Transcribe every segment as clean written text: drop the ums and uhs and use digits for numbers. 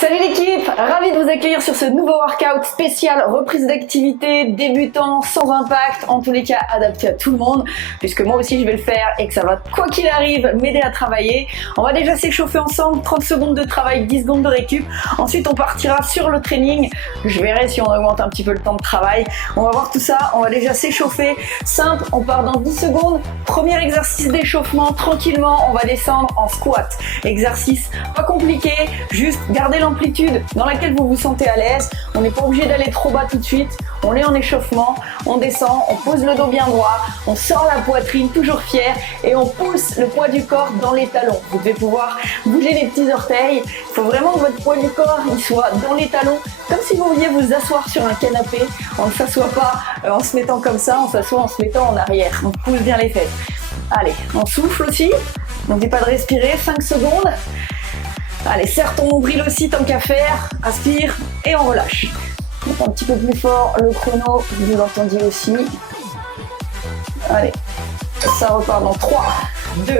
Salut l'équipe, ravi de vous accueillir sur ce nouveau workout spécial reprise d'activité, débutant, sans impact, en tous les cas adapté à tout le monde, puisque moi aussi je vais le faire et que ça va quoi qu'il arrive m'aider à travailler. On va déjà s'échauffer ensemble, 30 secondes de travail, 10 secondes de récup, ensuite on partira sur le training, je verrai si on augmente un petit peu le temps de travail, on va voir tout ça, on va déjà s'échauffer, simple, on part dans 10 secondes, premier exercice d'échauffement, tranquillement, on va descendre en squat, exercice pas compliqué, juste garder l'amplitude dans laquelle vous vous sentez à l'aise. On n'est pas obligé d'aller trop bas tout de suite. On est en échauffement, on descend, on pose le dos bien droit, on sort la poitrine toujours fier et on pousse le poids du corps dans les talons. Vous devez pouvoir bouger les petits orteils. Il faut vraiment que votre poids du corps il soit dans les talons, comme si vous vouliez vous asseoir sur un canapé. On ne s'assoit pas en se mettant comme ça, on s'assoit en se mettant en arrière. On pousse bien les fesses. Allez, on souffle aussi. N'oubliez pas de respirer, 5 secondes. Allez, serre ton nombril aussi tant qu'à faire, aspire et on relâche. Un petit peu plus fort le chrono, vous l'entendiez aussi. Allez, ça repart dans 3, 2,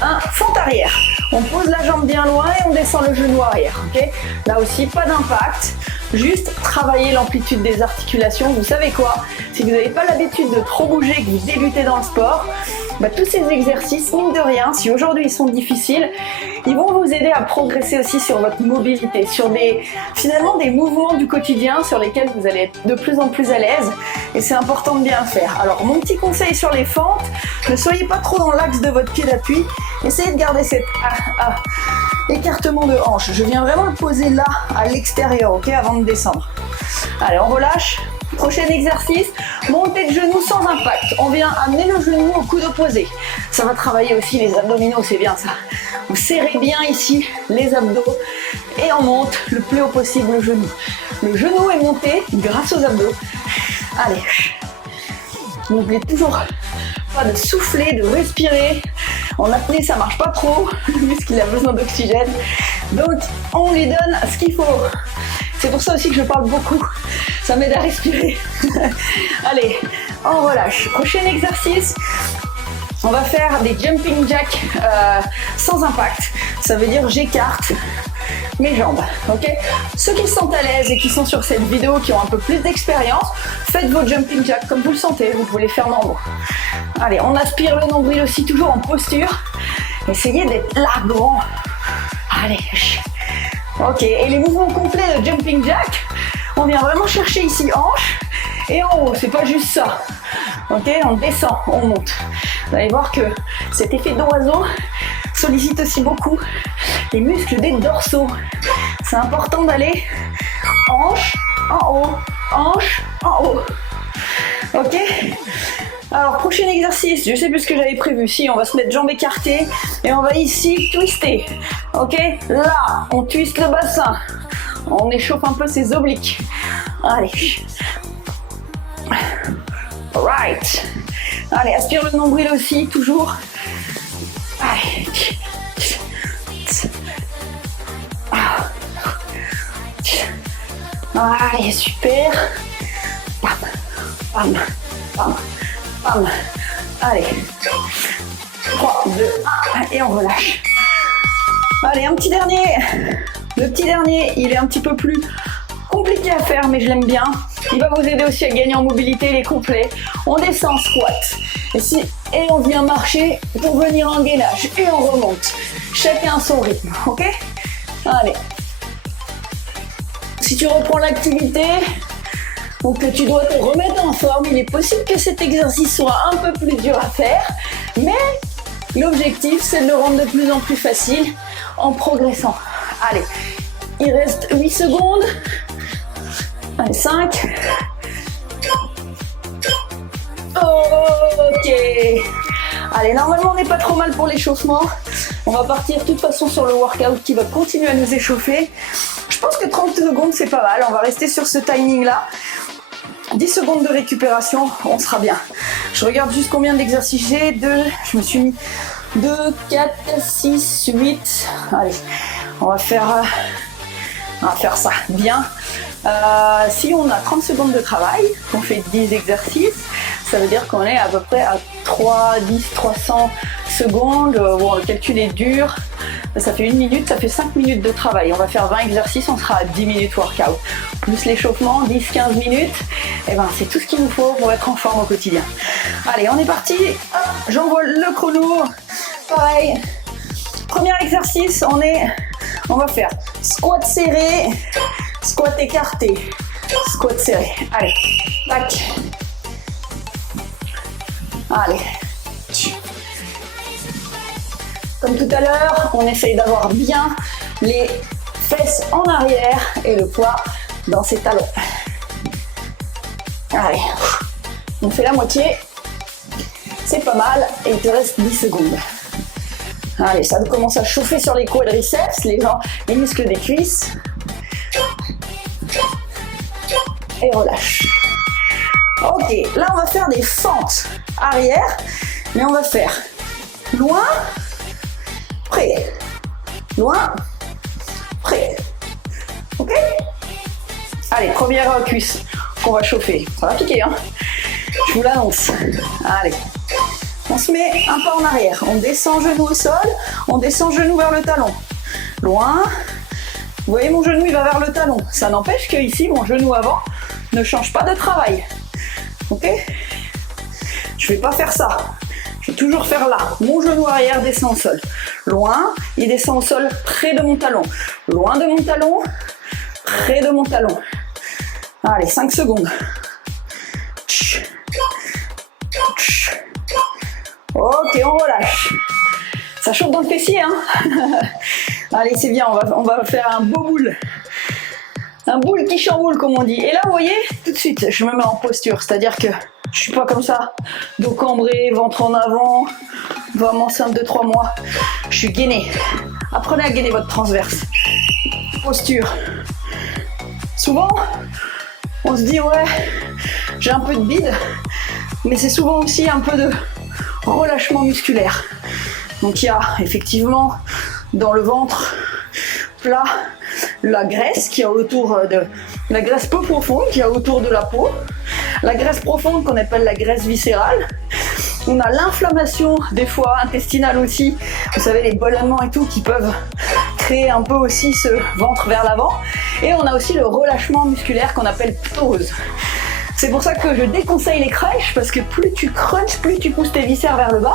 1, fente arrière. On pose la jambe bien loin et on descend le genou arrière, ok? Là aussi, pas d'impact, juste travailler l'amplitude des articulations. Vous savez quoi? Si vous n'avez pas l'habitude de trop bouger, que vous débutez dans le sport, tous ces exercices, mine de rien, si aujourd'hui ils sont difficiles, ils vont vous aider à progresser aussi sur votre mobilité, sur finalement des mouvements du quotidien sur lesquels vous allez être de plus en plus à l'aise et c'est important de bien le faire. Alors mon petit conseil sur les fentes, ne soyez pas trop dans l'axe de votre pied d'appui, essayez de garder cet écartement de hanche. Je viens vraiment le poser là, à l'extérieur, ok, avant de descendre. Allez, on relâche. Prochain exercice, montée de genoux sans impact. On vient amener le genou au coude opposé. Ça va travailler aussi les abdominaux, c'est bien ça. Vous serrez bien ici les abdos et on monte le plus haut possible le genou. Le genou est monté grâce aux abdos. Allez, n'oubliez toujours pas de souffler, de respirer. En apnée, ça marche pas trop, puisqu'il a besoin d'oxygène. Donc, on lui donne ce qu'il faut. C'est pour ça aussi que je parle beaucoup. Ça m'aide à respirer. Allez, on relâche. Prochain exercice, on va faire des jumping jacks sans impact. Ça veut dire j'écarte mes jambes, ok? Ceux qui se sentent à l'aise et qui sont sur cette vidéo, qui ont un peu plus d'expérience, faites vos jumping jacks comme vous le sentez, vous pouvez les faire normaux. Allez, on aspire le nombril aussi, toujours en posture. Essayez d'être là, grand. Allez, ok, et les mouvements complets de jumping jack, on vient vraiment chercher ici hanche et en haut, c'est pas juste ça. Ok, on descend, on monte. Vous allez voir que cet effet d'oiseau sollicite aussi beaucoup les muscles des dorsaux. C'est important d'aller hanche en haut, hanche en haut. Ok? Alors, prochain exercice, je sais plus ce que j'avais prévu. Si, on va se mettre jambes écartées et on va ici twister. Ok? Là, on twiste le bassin. On échauffe un peu ses obliques. Allez. Right. Allez, aspire le nombril aussi, toujours. Allez. Allez, super. Bam, bam, bam, bam. Allez. 3, 2, 1, et on relâche. Allez, un petit dernier. Le petit dernier, il est un petit peu plus compliqué à faire, mais je l'aime bien. Il va vous aider aussi à gagner en mobilité, il est complet. On descend en squat. Et on vient marcher pour venir en gainage. Et on remonte. Chacun à son rythme, ok? Allez. Si tu reprends l'activité, ou que tu dois te remettre en forme, il est possible que cet exercice soit un peu plus dur à faire. Mais l'objectif, c'est de le rendre de plus en plus facile en progressant. Allez, il reste 8 secondes. Allez, 5. Ok. Allez, normalement, on n'est pas trop mal pour l'échauffement. On va partir de toute façon sur le workout qui va continuer à nous échauffer. Je pense que 30 secondes, c'est pas mal. On va rester sur ce timing-là. 10 secondes de récupération, on sera bien. Je regarde juste combien d'exercices j'ai. Je me suis mis 2, 4, 6, 8. Allez, on va faire ça bien. Si on a 30 secondes de travail, on fait 10 exercices, ça veut dire qu'on est à peu près à 300 secondes. Bon, le calcul est dur. Ça fait 1 minute, ça fait 5 minutes de travail. On va faire 20 exercices, on sera à 10 minutes workout. Plus l'échauffement, 10-15 minutes. Et ben, c'est tout ce qu'il nous faut pour être en forme au quotidien. Allez, on est parti. J'envoie le chrono. Pareil. Premier exercice, on va faire squat serré, squat écarté, squat serré. Allez, tac. Allez. Comme tout à l'heure, on essaye d'avoir bien les fesses en arrière et le poids dans ses talons. Allez, on fait la moitié. C'est pas mal et il te reste 10 secondes. Allez, ça commence à chauffer sur les quadriceps, les muscles des cuisses. Et relâche. Ok, là on va faire des fentes arrière, mais on va faire loin, près, loin, près. Ok? Allez, première cuisse qu'on va chauffer. Ça va piquer, hein? Je vous l'annonce. Allez. On se met un pas en arrière. On descend genou au sol. On descend genou vers le talon. Loin. Vous voyez, mon genou, il va vers le talon. Ça n'empêche que ici, mon genou avant ne change pas de travail. Ok? Je vais pas faire ça. Je vais toujours faire là. Mon genou arrière descend au sol. Loin, il descend au sol près de mon talon. Loin de mon talon, près de mon talon. Allez, 5 secondes. Ok, on relâche. Ça chauffe dans le fessier, hein. Allez, c'est bien, on va faire un beau boule. Un boule qui chamboule, comme on dit. Et là, vous voyez, tout de suite, je me mets en posture. C'est-à-dire que je suis pas comme ça, dos cambré, ventre en avant, vraiment enceinte de 3 mois. Je suis gainé. Apprenez à gainer votre transverse. Posture. Souvent, on se dit, ouais, j'ai un peu de bide, mais c'est souvent aussi un peu de relâchement musculaire. Donc il y a effectivement dans le ventre plat la graisse qui a autour de la graisse peu profonde qui a autour de la peau, la graisse profonde qu'on appelle la graisse viscérale. On a l'inflammation des fois intestinale aussi, vous savez, les ballonnements et tout qui peuvent créer un peu aussi ce ventre vers l'avant. Et on a aussi le relâchement musculaire qu'on appelle ptoreuse. C'est pour ça que je déconseille les crunchs, parce que plus tu crunches, plus tu pousses tes viscères vers le bas.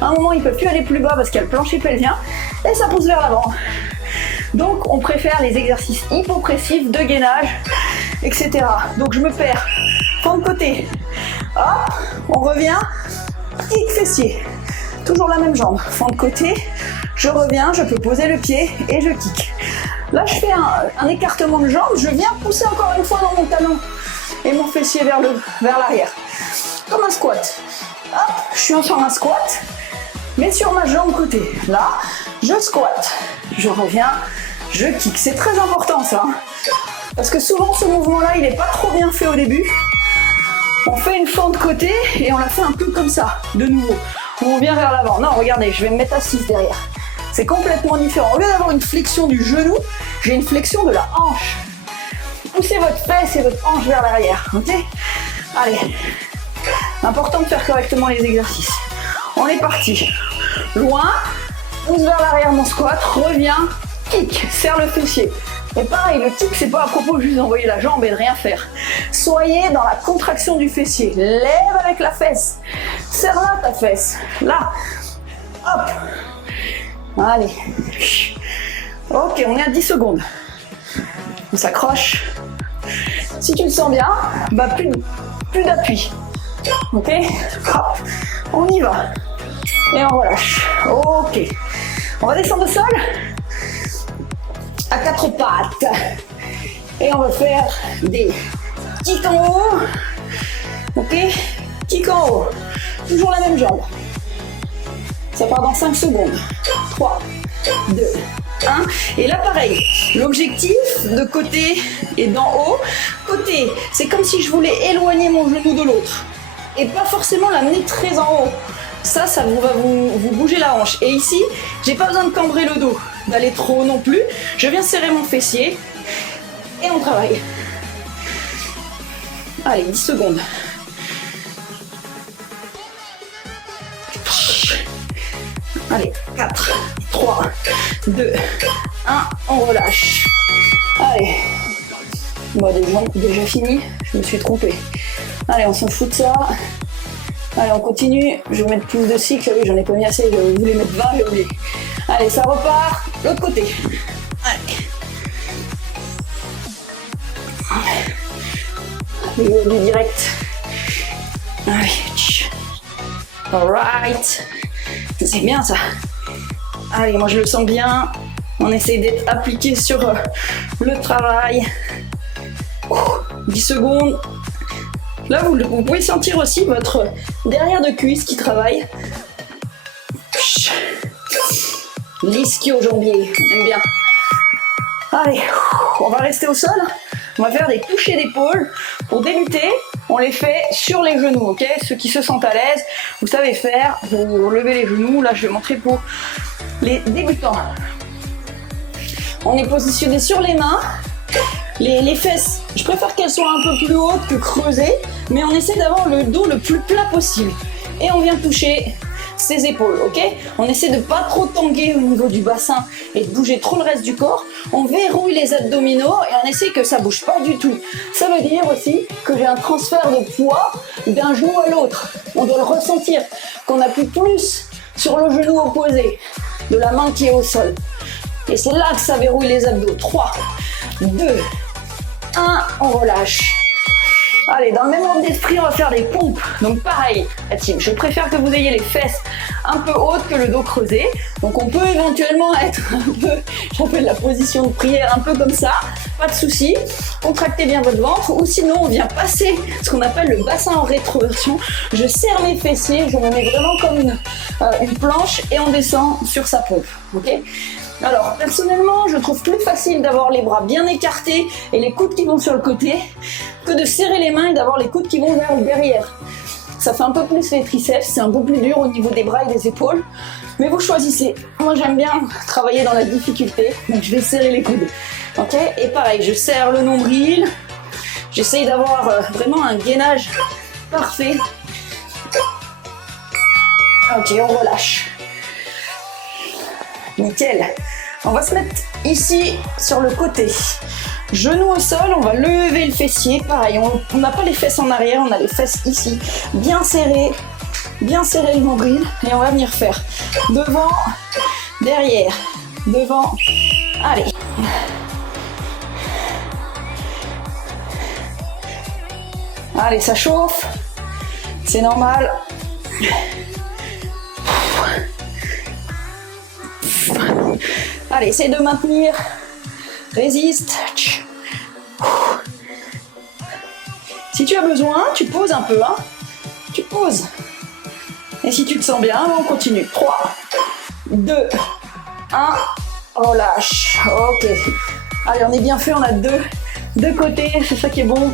À un moment, ils ne peuvent plus aller plus bas parce qu'il y a le plancher pelvien et ça pousse vers l'avant. Donc, on préfère les exercices hypopressifs de gainage, etc. Donc, je me perds. Fente de côté. Hop, on revient. Kick fessier. Toujours la même jambe. Fente de côté. Je reviens, je peux poser le pied et je kick. Là, je fais un écartement de jambe. Je viens pousser encore une fois dans mon talon et mon fessier vers l'arrière. Comme un squat. Hop, je suis sur un squat, mais sur ma jambe côté. Là, je squatte. Je reviens, je kick. C'est très important ça. Parce que souvent, ce mouvement-là, il n'est pas trop bien fait au début. On fait une fente côté et on la fait un peu comme ça, de nouveau. On vient vers l'avant. Non, regardez, je vais me mettre assise derrière. C'est complètement différent. Au lieu d'avoir une flexion du genou, j'ai une flexion de la hanche. Poussez votre fesse et votre hanche vers l'arrière, ok? Allez, important de faire correctement les exercices. On est parti. Loin, pousse vers l'arrière mon squat, reviens, kick, serre le fessier. Et pareil, le kick, c'est pas à propos juste d'envoyer la jambe et de rien faire. Soyez dans la contraction du fessier. Lève avec la fesse. Serre là ta fesse. Là. Hop. Allez. Ok, on est à 10 secondes. On s'accroche. Si tu le sens bien, bah plus d'appui. Ok. Hop. On y va. Et on relâche. Ok. On va descendre au sol. À 4 pattes. Et on va faire des kicks en haut. Ok. Kick en haut. Toujours la même jambe. Ça part dans 5 secondes. 3, 2, 1. Et là pareil, l'objectif de côté et d'en haut. Côté, c'est comme si je voulais éloigner mon genou de l'autre. Et pas forcément l'amener très en haut. Ça va vous bouger la hanche. Et ici, j'ai pas besoin de cambrer le dos, d'aller trop haut non plus. Je viens serrer mon fessier et on travaille. Allez, 10 secondes. Allez, 4, 3, 2, 1, on relâche. Allez. Bon, déjà fini, je me suis trompée. Allez, on s'en fout de ça. Allez, on continue. Je vais mettre plus de cycles. Oui, j'en ai pas mis assez. Je voulais mettre 20, j'ai oublié. Allez, ça repart. L'autre côté. Allez. Allez, direct. Allez. Alright. C'est bien ça. Allez, moi je le sens bien. On essaie d'être appliqué sur le travail. 10 secondes. Là, vous pouvez sentir aussi votre derrière de cuisse qui travaille. L'ischio-jambier, on aime bien. Allez, on va rester au sol. On va faire des touchés d'épaule. Pour débuter, on les fait sur les genoux, ok? Ceux qui se sentent à l'aise, vous savez faire. Vous levez les genoux. Là, je vais montrer pour les débutants. On est positionné sur les mains. Les fesses, je préfère qu'elles soient un peu plus hautes que creusées, mais on essaie d'avoir le dos le plus plat possible. Et on vient toucher ses épaules, ok? On essaie de pas trop tanguer au niveau du bassin et de bouger trop le reste du corps. On verrouille les abdominaux et on essaie que ça bouge pas du tout. Ça veut dire aussi que j'ai un transfert de poids d'un genou à l'autre. On doit le ressentir, qu'on appuie plus sur le genou opposé de la main qui est au sol. Et c'est là que ça verrouille les abdos. 3, 2, 1, on relâche. Allez, dans le même ordre d'esprit, on va faire des pompes. Donc pareil, la team, je préfère que vous ayez les fesses un peu hautes que le dos creusé. Donc on peut éventuellement être un peu, j'appelle la position de prière, un peu comme ça. Pas de souci. Contractez bien votre ventre. Ou sinon, on vient passer ce qu'on appelle le bassin en rétroversion. Je serre mes fessiers, je me mets vraiment comme une planche et on descend sur sa pompe. Ok ? Alors, personnellement, je trouve plus facile d'avoir les bras bien écartés et les coudes qui vont sur le côté que de serrer les mains et d'avoir les coudes qui vont vers le derrière. Ça fait un peu plus les triceps, c'est un peu plus dur au niveau des bras et des épaules, mais vous choisissez. Moi, j'aime bien travailler dans la difficulté, donc je vais serrer les coudes. Ok ? Et pareil, je serre le nombril, j'essaye d'avoir vraiment un gainage parfait. Ok, on relâche. Nickel. On va se mettre ici sur le côté. Genou au sol, on va lever le fessier. Pareil, on n'a pas les fesses en arrière, on a les fesses ici. Bien serré le nombril. Et on va venir faire devant, derrière, devant. Allez. Allez, ça chauffe. C'est normal. Allez, essaye de maintenir. Résiste. Si tu as besoin, tu poses un peu. Hein. Tu poses. Et si tu te sens bien, on continue. 3, 2, 1. Relâche. Ok. Allez, on est bien fait. On a deux côtés. C'est ça qui est bon.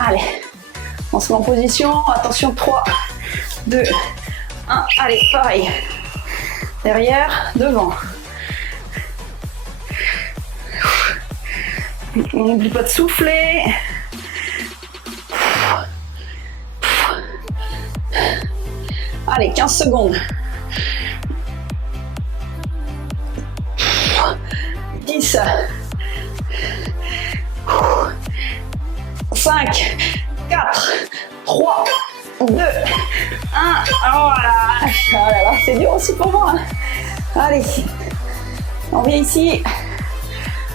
Allez, on se met en position, attention, 3, 2, 1, allez, pareil, derrière, devant. On n'oublie pas de souffler. Allez, 15 secondes. 10. 5, 4, 3, 2, 1. Voilà. Oh là là, c'est dur aussi pour moi. Allez, on vient ici.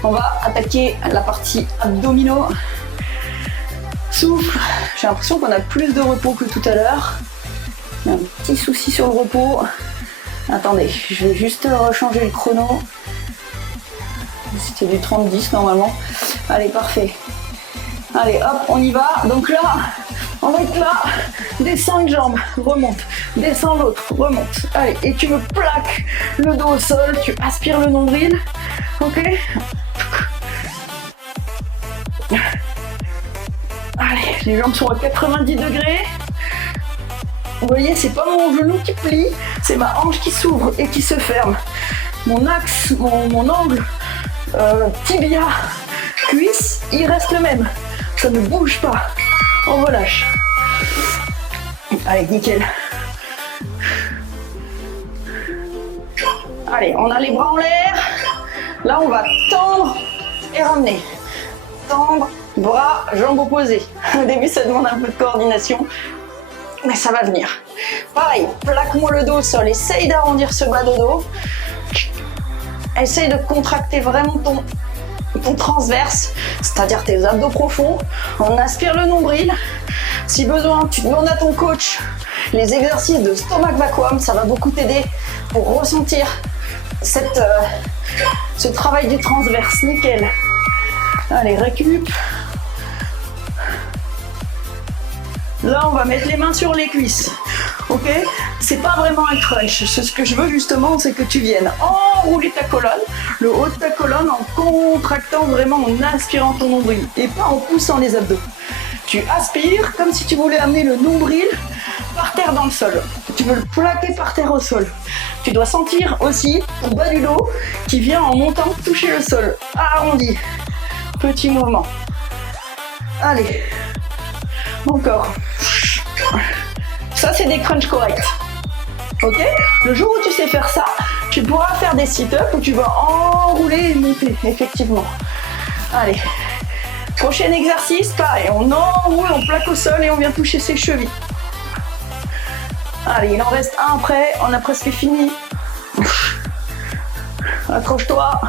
On va attaquer la partie abdominaux. Souffle. J'ai l'impression qu'on a plus de repos que tout à l'heure. Il y a un petit souci sur le repos. Attendez, je vais juste rechanger le chrono. C'était du 30-10 normalement. Allez, parfait. Allez, hop, on y va. Donc là, on va être là. Descends une jambe, remonte. Descends l'autre, remonte. Allez, et tu me plaques le dos au sol. Tu aspires le nombril. Ok ? Allez, les jambes sont à 90 degrés. Vous voyez, c'est pas mon genou qui plie, c'est ma hanche qui s'ouvre et qui se ferme. Mon axe, mon angle tibia, cuisse, il reste le même. Ça ne bouge pas. On relâche. Allez, nickel. Allez, on a les bras en l'air. Là, on va tendre et ramener. Tendre, bras, jambes opposées. Au début, ça demande un peu de coordination, mais ça va venir. Pareil, plaque-moi le dos au sol. Essaye d'arrondir ce bas de dos. Essaye de contracter vraiment ton transverse, c'est-à-dire tes abdos profonds. On aspire le nombril. Si besoin, tu demandes à ton coach les exercices de stomach vacuum. Ça va beaucoup t'aider pour ressentir ce travail du transverse. Nickel. Allez, récup. Là, on va mettre les mains sur les cuisses. Ok? C'est pas vraiment un crunch. Ce que je veux justement, c'est que tu viennes enrouler ta colonne, le haut de ta colonne, en contractant vraiment, en aspirant ton nombril et pas en poussant les abdos. Tu aspires comme si tu voulais amener le nombril par terre dans le sol. Tu veux le plaquer par terre au sol. Tu dois sentir aussi ton bas du dos qui vient en montant toucher le sol. Arrondi. Petit mouvement. Allez. Encore. Ça, c'est des crunchs corrects. Ok? Le jour où tu sais faire ça, tu pourras faire des sit-ups où tu vas enrouler et monter, effectivement. Allez. Prochain exercice, pareil. On enroule, on plaque au sol et on vient toucher ses chevilles. Allez, il en reste un après. On a presque fini. Accroche-toi.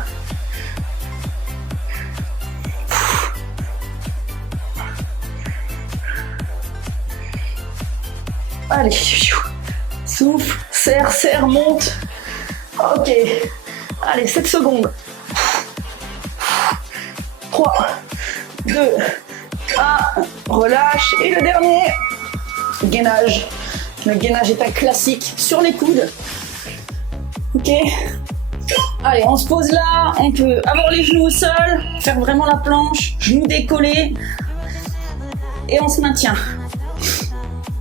Allez, souffle, serre, serre, monte. Ok. Allez, 7 secondes. 3, 2, 1. Relâche. Et le dernier, gainage. Le gainage est un classique sur les coudes. Ok. Allez, on se pose là. On peut avoir les genoux au sol, faire vraiment la planche, genoux décollés. Et on se maintient.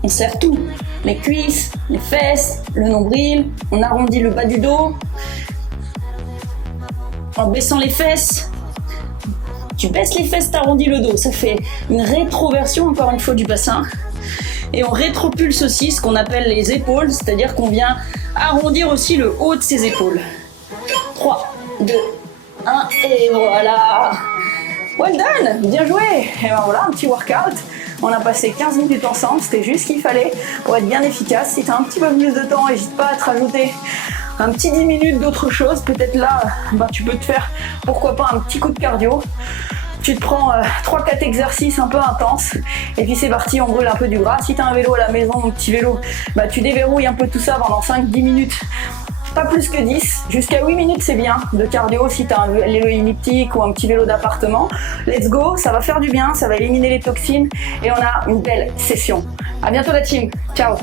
On serre tout, les cuisses, les fesses, le nombril, on arrondit le bas du dos, en baissant les fesses. Tu baisses les fesses, t'arrondis le dos, ça fait une rétroversion encore une fois du bassin. Et on rétropulse aussi ce qu'on appelle les épaules, c'est-à-dire qu'on vient arrondir aussi le haut de ses épaules. 3, 2, 1 et voilà. Well done, bien joué. Et ben voilà, un petit workout. On a passé 15 minutes ensemble, c'était juste ce qu'il fallait pour être bien efficace. Si tu as un petit peu plus de temps, n'hésite pas à te rajouter un petit 10 minutes d'autre chose. Peut-être là, tu peux te faire, pourquoi pas, un petit coup de cardio. Tu te prends 3-4 exercices un peu intenses et puis c'est parti, on brûle un peu du gras. Si tu as un vélo à la maison, un petit vélo, tu déverrouilles un peu tout ça pendant 5-10 minutes. Pas plus que 10, jusqu'à 8 minutes c'est bien de cardio si tu as un vélo elliptique ou un petit vélo d'appartement. Let's go, ça va faire du bien, ça va éliminer les toxines et on a une belle session. À bientôt la team, ciao.